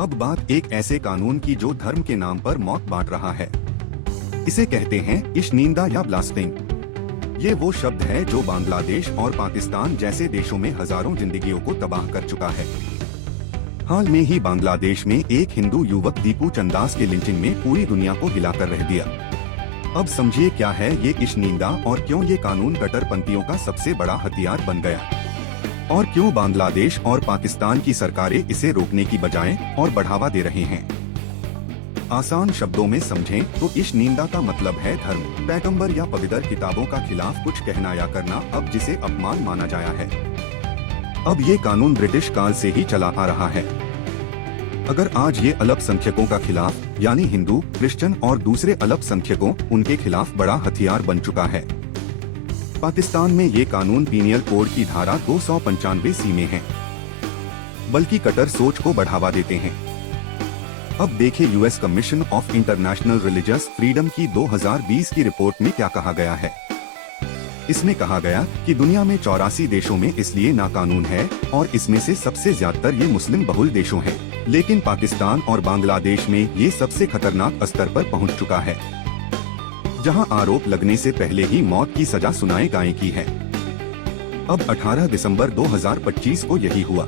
अब बात एक ऐसे कानून की जो धर्म के नाम पर मौत बांट रहा है। इसे कहते हैं इश्निंदा या ब्लास्फेमी। ये वो शब्द है जो बांग्लादेश और पाकिस्तान जैसे देशों में हजारों जिंदगियों को तबाह कर चुका है। हाल में ही बांग्लादेश में एक हिंदू युवक दीपू चंदास के लिंचिंग में पूरी दुनिया को हिलाकर रह दिया। अब समझिए क्या है ये इश्निंदा और क्यों ये कानून कट्टरपंथियों का सबसे बड़ा हथियार बन गया, और क्यों बांग्लादेश और पाकिस्तान की सरकारें इसे रोकने की बजाय और बढ़ावा दे रहे हैं। आसान शब्दों में समझें तो इश्निंदा का मतलब है धर्म, पैगंबर या पवित्र किताबों का खिलाफ कुछ कहना या करना, अब जिसे अपमान माना जाया है। अब ये कानून ब्रिटिश काल से ही चला आ रहा है। अगर आज ये अल्पसंख्यकों का खिलाफ यानी हिंदू, क्रिश्चियन और दूसरे अल्पसंख्यकों उनके खिलाफ बड़ा हथियार बन चुका है। पाकिस्तान में ये कानून पीनियल कोड की धारा 295 में है, बल्कि कट्टर सोच को बढ़ावा देते हैं। अब देखें US commission of international religious freedom की 2020 की रिपोर्ट में क्या कहा गया है। इसमें कहा गया कि दुनिया में 84 देशों में इसलिए नाकानून है और इसमें से सबसे ज्यादातर ये मुस्लिम बहुल देशों हैं। लेकिन पाकिस्तान और बांग्लादेश में ये सबसे खतरनाक स्तर पर पहुंच चुका है, जहां आरोप लगने से पहले ही मौत की सजा सुनाए गए की है। अब 18 दिसंबर 2025 को यही हुआ।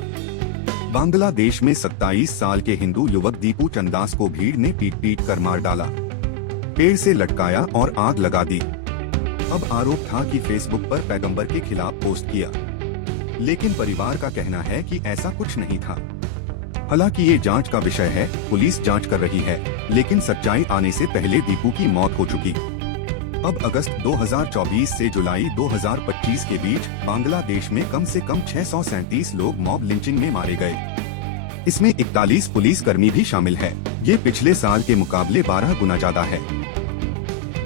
बांग्लादेश में 27 साल के हिंदू युवक दीपू चंदास को भीड़ ने पीट कर मार डाला, पेड़ से लटकाया और आग लगा दी। अब आरोप था कि फेसबुक पर पैगंबर के खिलाफ पोस्ट किया, लेकिन परिवार का कहना है कि ऐसा कुछ नहीं था। हालांकि ये जांच का विषय है, पुलिस जांच कर रही है, लेकिन सच्चाई आने से पहले दीपू की मौत हो चुकी। अब अगस्त 2024 से जुलाई 2025 के बीच बांग्लादेश में कम से कम 637 लोग मॉब लिंचिंग में मारे गए। इसमें 41 पुलिसकर्मी भी शामिल है। ये पिछले साल के मुकाबले 12 गुना ज्यादा है।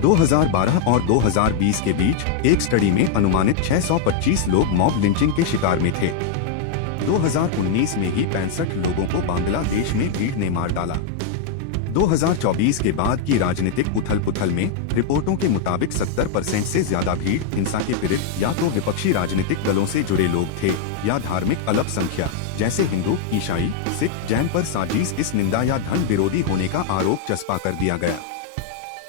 2012 और 2020 के बीच एक स्टडी में अनुमानित 625 लोग मॉब लिंचिंग के शिकार में थे। 2019 में ही 65 लोगों को बांग्लादेश में भीड़ ने मार डाला। 2024 के बाद की राजनीतिक उथल-पुथल में रिपोर्टों के मुताबिक 70% से ज्यादा भीड़ हिंसा के पीड़ित या तो विपक्षी राजनीतिक दलों से जुड़े लोग थे या धार्मिक अल्पसंख्यक जैसे हिंदू, ईसाई, सिख, जैन पर साजिश, इस निंदा या धन विरोधी होने का आरोप चस्पा कर दिया गया।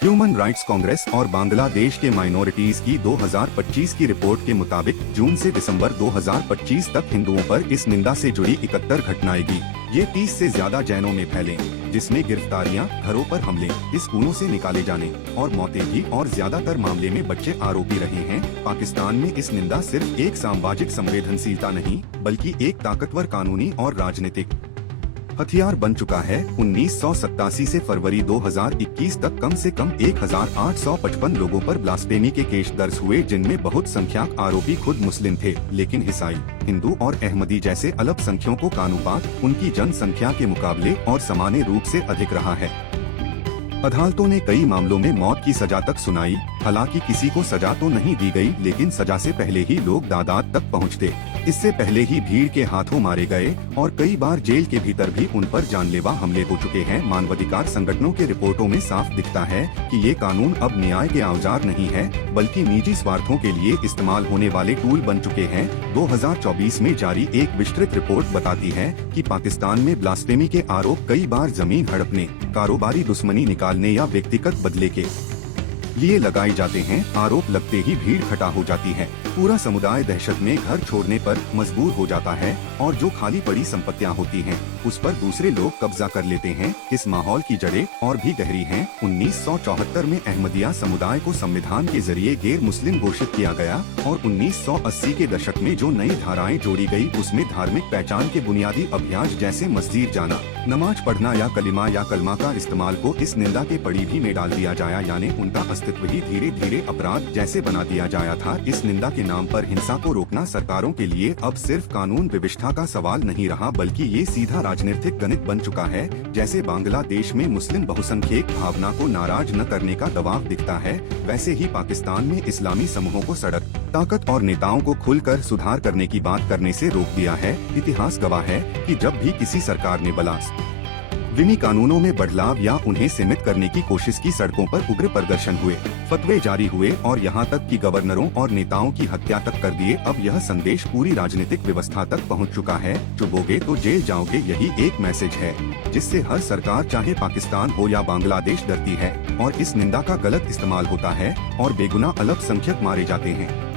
ह्यूमन राइट्स कांग्रेस और बांग्लादेश के माइनॉरिटीज की 2025 की रिपोर्ट के मुताबिक जून से दिसंबर 2025 तक हिंदुओं पर इस निंदा से जुड़ी 71 घटनाएं की। ये 30 से ज्यादा जैनों में फैले, जिसमें गिरफ्तारियां, घरों पर हमले, स्कूलों से निकाले जाने और मौतें भी, और ज्यादातर मामले में बच्चे आरोपी रहे हैं। पाकिस्तान में इस निंदा सिर्फ एक सामाजिक संवेदनशीलता नहीं, बल्कि एक ताकतवर कानूनी और राजनीतिक हथियार बन चुका है। 1987 से फरवरी 2021 तक कम से कम 1855 लोगों पर ब्लास्फेमी के केस दर्ज हुए, जिनमें बहुत संख्यक आरोपी खुद मुस्लिम थे, लेकिन ईसाई, हिंदू और अहमदी जैसे अल्पसंख्यकों का अनुपात उनकी जनसंख्या के मुकाबले और सामान्य रूप से अधिक रहा है। अदालतों ने कई मामलों में मौत की सजा तक सुनाई। हालांकि किसी को सजा तो नहीं दी गई, लेकिन सजा से पहले ही लोग दादात तक पहुंचते। इससे पहले ही भीड़ के हाथों मारे गए और कई बार जेल के भीतर भी उन पर जानलेवा हमले हो चुके हैं। मानवाधिकार संगठनों के रिपोर्टों में साफ दिखता है कि ये कानून अब न्याय के औजार नहीं है, बल्कि निजी स्वार्थों के लिए इस्तेमाल होने वाले टूल बन चुके हैं। 2024 में जारी एक विस्तृत रिपोर्ट बताती है कि पाकिस्तान में ब्लास्फेमी के आरोप कई बार जमीन हड़पने, कारोबारी दुश्मनी निकालने या व्यक्तिगत बदले के लिए लगाए जाते हैं। आरोप लगते ही भीड़ इकट्ठा हो जाती है, पूरा समुदाय दहशत में घर छोड़ने पर मजबूर हो जाता है और जो खाली पड़ी संपत्तियां होती हैं, उस पर दूसरे लोग कब्जा कर लेते हैं। इस माहौल की जड़ें और भी गहरी हैं। 1974 में अहमदिया समुदाय को संविधान के जरिए गैर मुस्लिम घोषित किया गया और 1980 के दशक में जो नई धाराएं जोड़ी गई, उसमें धार्मिक पहचान के बुनियादी अभ्यास जैसे मस्जिद जाना, नमाज पढ़ना या कलमा का इस्तेमाल को इस निंदा के पड़ी भी में डाल दिया जाया, यानी उनका अस्तित्व ही धीरे धीरे अपराध जैसे बना दिया जाया था। इस निंदा के नाम पर हिंसा को रोकना सरकारों के लिए अब सिर्फ कानून व्यवस्था का सवाल नहीं रहा, बल्कि ये सीधा राजनीतिक गणित बन चुका है। जैसे बांग्लादेश में मुस्लिम बहुसंख्यक भावना को नाराज न करने का दबाव दिखता है, वैसे ही पाकिस्तान में इस्लामी समूहों को सड़क, ताकत और नेताओं को खुलकर सुधार करने की बात करने से रोक दिया है। इतिहास गवाह है कि जब भी किसी सरकार ने विनी कानूनों में बदलाव या उन्हें सीमित करने की कोशिश की, सड़कों पर उग्र प्रदर्शन हुए, फतवे जारी हुए और यहाँ तक कि गवर्नरों और नेताओं की हत्या तक कर दिए। अब यह संदेश पूरी राजनीतिक व्यवस्था तक पहुँच चुका है, चुभोगे तो जेल जाओगे, यही एक मैसेज है जिससे हर सरकार चाहे पाकिस्तान हो या बांग्लादेश डरती है और इस निंदा का गलत इस्तेमाल होता है और बेगुनाह अल्पसंख्यक मारे जाते हैं।